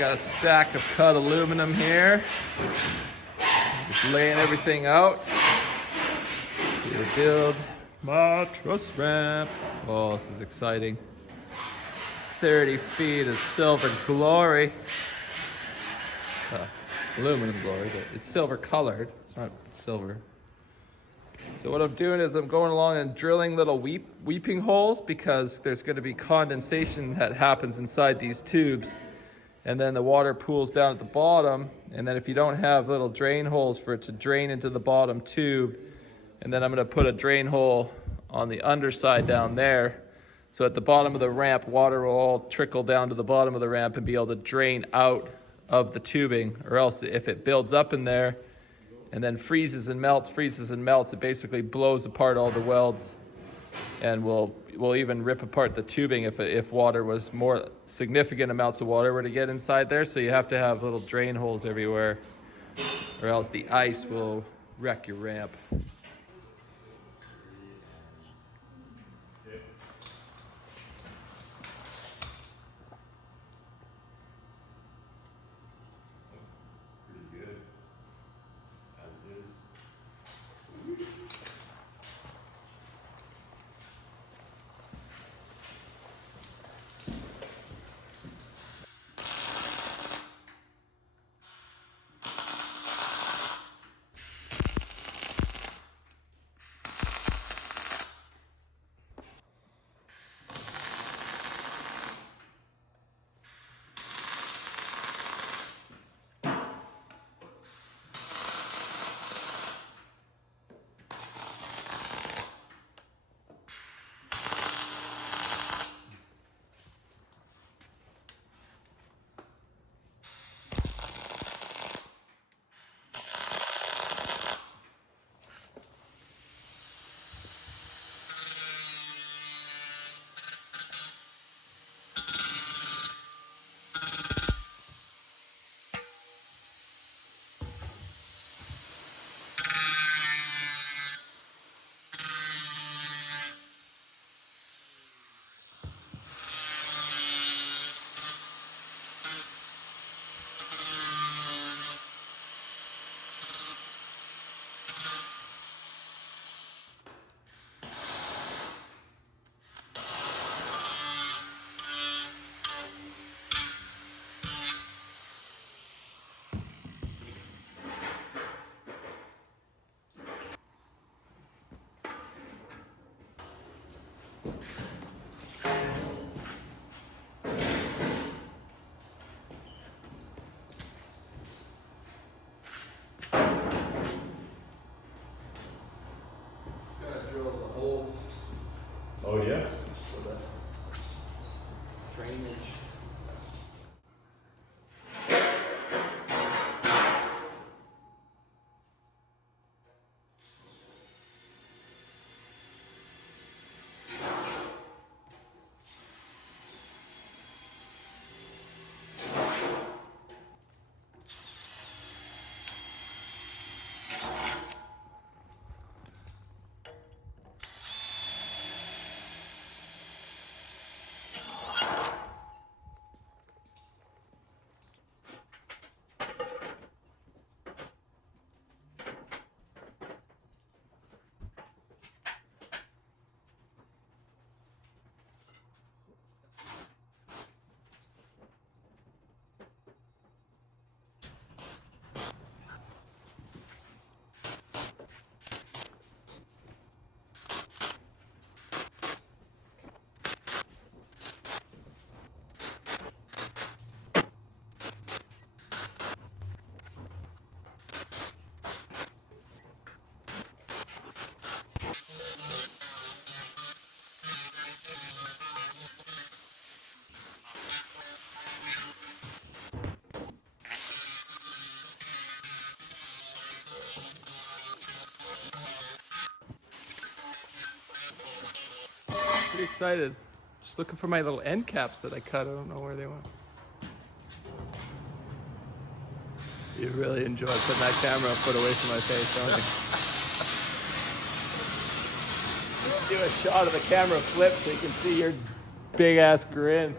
got a stack of cut aluminum here. Just laying everything out. Here to build my truss ramp. Oh, this is exciting. 30 feet of silver glory. Aluminum glory, but it's silver colored. It's not silver. So what I'm doing is I'm going along and drilling little weeping holes because there's going to be condensation that happens inside these tubes. And then the water pools down at the bottom. And then if you don't have little drain holes for it to drain into the bottom tube, and then I'm going to put a drain hole on the underside down there. So at the bottom of the ramp, water will all trickle down to the bottom of the ramp and be able to drain out of the tubing. Or else if it builds up in there and then freezes and melts, it basically blows apart all the welds and will even rip apart the tubing if water was more significant amounts of water were to get inside there. So you have to have little drain holes everywhere or else the ice will wreck your ramp. Oh yeah? For the drainage. Pretty excited. Just looking for my little end caps that I cut. I don't know where they went. You really enjoy putting that camera a foot away from my face, don't you? Let's do a shot of the camera flip so you can see your big ass grin.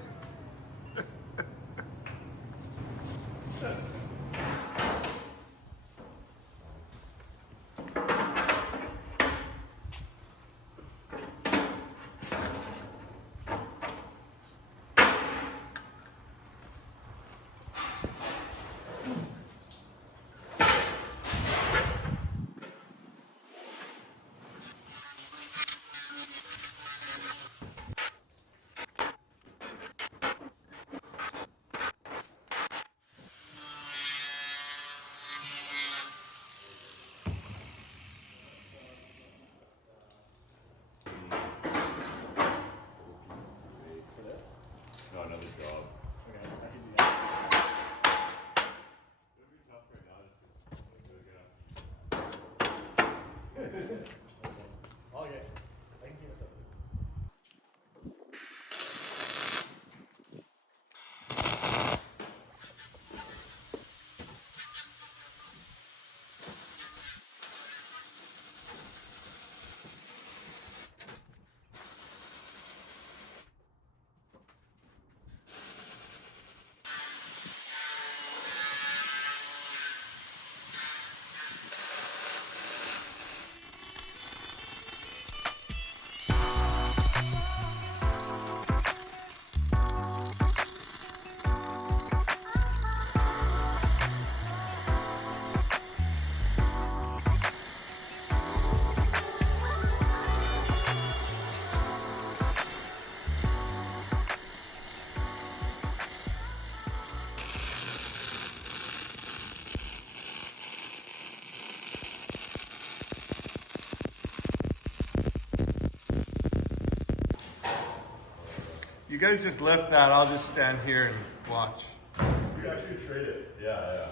guys just lift that, I'll just stand here and watch. We could actually trade it. Yeah.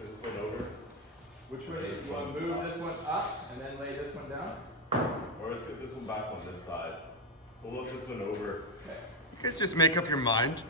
This one over. Which way? You want to move this one up and then lay this one down? Or let's get this one back on this side. We'll lift this one over. Okay. You guys just make up your mind.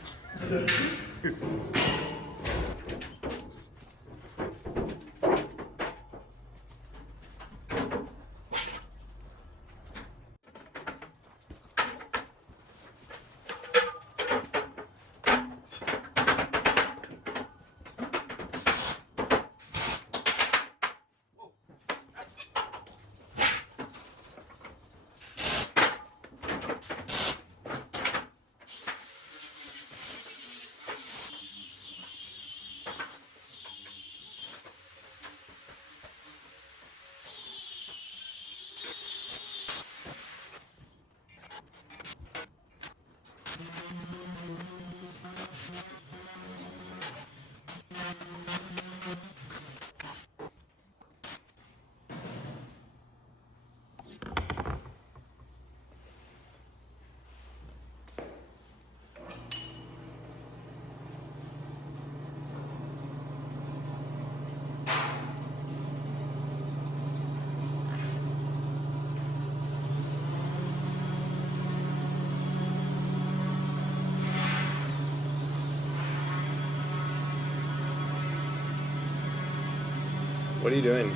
What are you doing?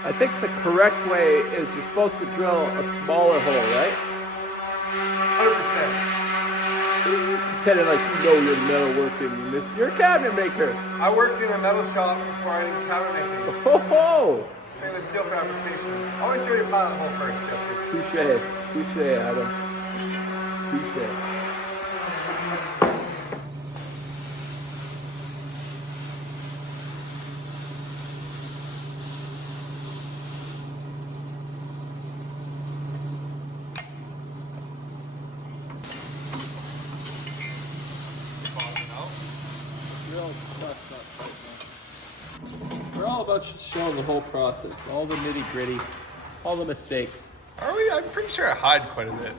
I think the correct way is you're supposed to drill a smaller hole, right? 100%. Pretending like you know your metalworking. You're a cabinet maker. I worked in a metal shop before I did cabinet making. Oh, Stainless steel fabrication. Always do your pilot hole first, Jeffrey. touche, Adam. Touche. We're all about just showing the whole process, all the nitty gritty, all the mistakes. Are we? I'm pretty sure I hide quite a bit.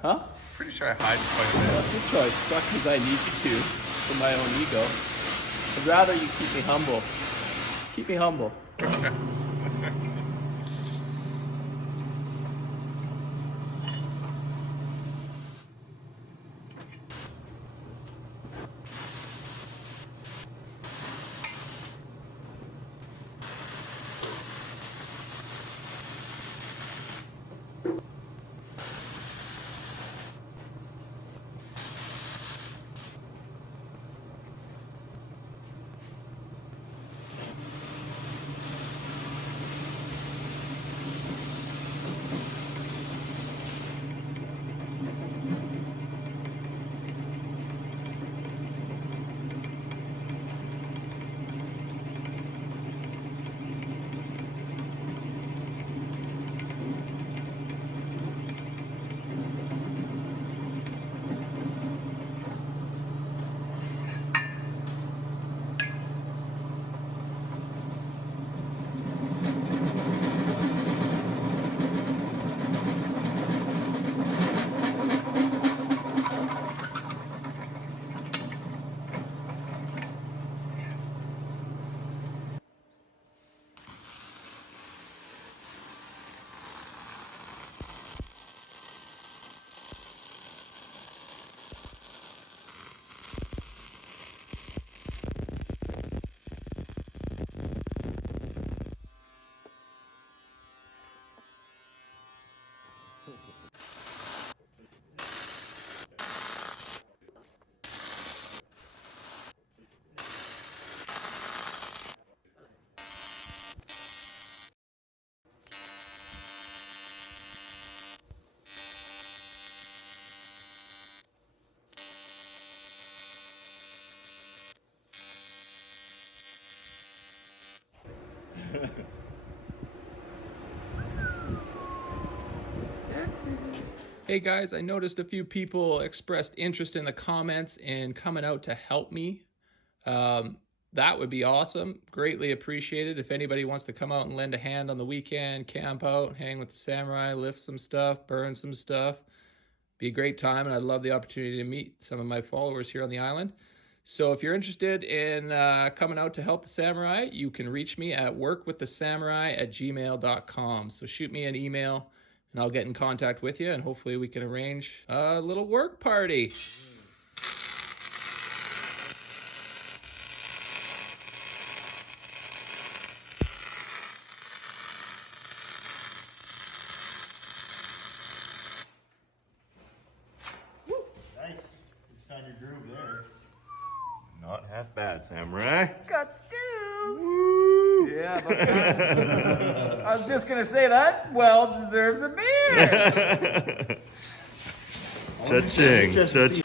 Huh? Pretty sure I hide quite a bit. That's your choice. Not because I need you to, for my own ego. I'd rather you keep me humble. Keep me humble. Hey guys, I noticed a few people expressed interest in the comments in coming out to help me. that would be awesome. Greatly appreciated. If anybody wants to come out and lend a hand on the weekend, camp out, hang with the samurai, lift some stuff, burn some stuff, be a great time. And I'd love the opportunity to meet some of my followers here on the island. So if you're interested in coming out to help the samurai, you can reach me at workwiththesamurai@gmail.com. So shoot me an email and I'll get in contact with you, and hopefully we can arrange a little work party. Nice. It's on your groove there. Not half bad, samurai. Got skills. Yeah, but I was just gonna say that well deserves a beer. Cha-ching. Cha-ching.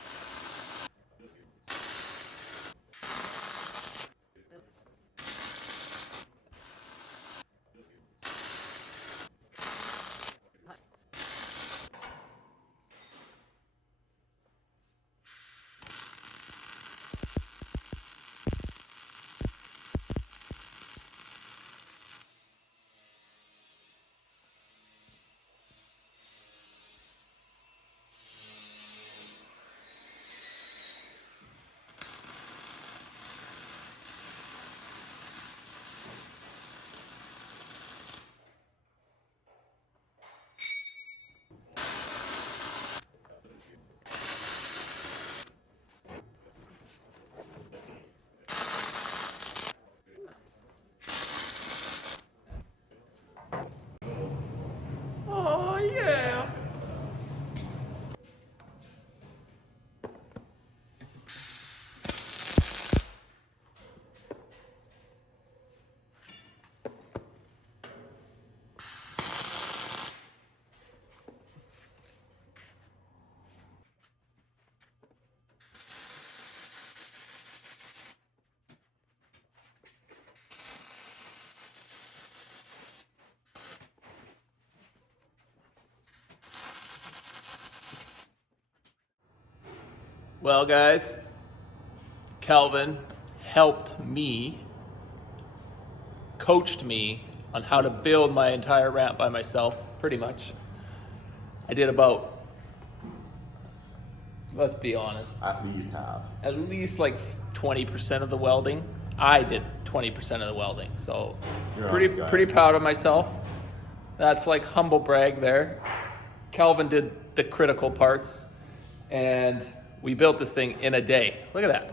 Oh yeah. Well, guys, Calvin helped me, coached me on how to build my entire ramp by myself, pretty much. I did about, let's be honest, At least half. at least like 20% of the welding. I did 20% of the welding, so You're pretty honest guy. pretty proud of myself. That's like humble brag there. Calvin did the critical parts, and we built this thing in a day. Look at that.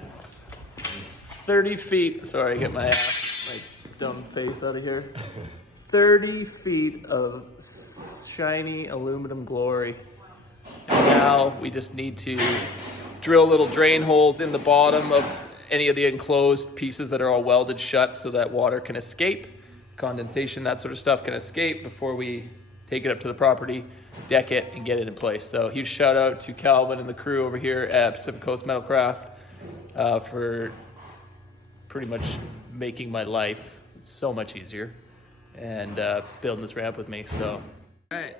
30 feet. Sorry, get my dumb face out of here. 30 feet of shiny aluminum glory. And now we just need to drill little drain holes in the bottom of any of the enclosed pieces that are all welded shut so that water can escape. Condensation, that sort of stuff can escape before we take it up to the property, deck it, and get it in place. So huge shout out to Calvin and the crew over here at Pacific Coast Metalcraft for pretty much making my life so much easier and building this ramp with me. So, all right,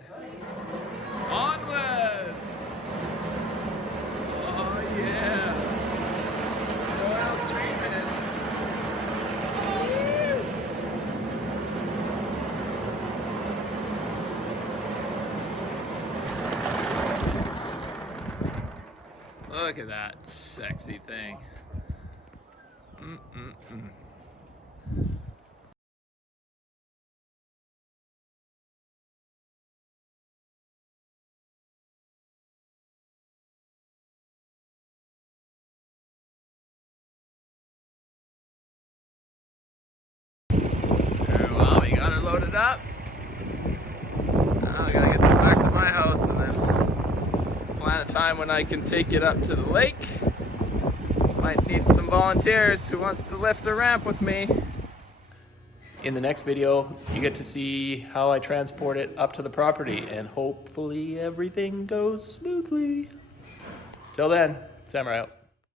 onward! Oh yeah! Oil treatment. Look at that sexy thing. Well, we got her loaded up. Now I gotta get this back to my house and then plan a time when I can take it up to the lake. Might need some volunteers who wants to lift a ramp with me. In the next video, you get to see how I transport it up to the property, and hopefully everything goes smoothly. Till then, Samurai out.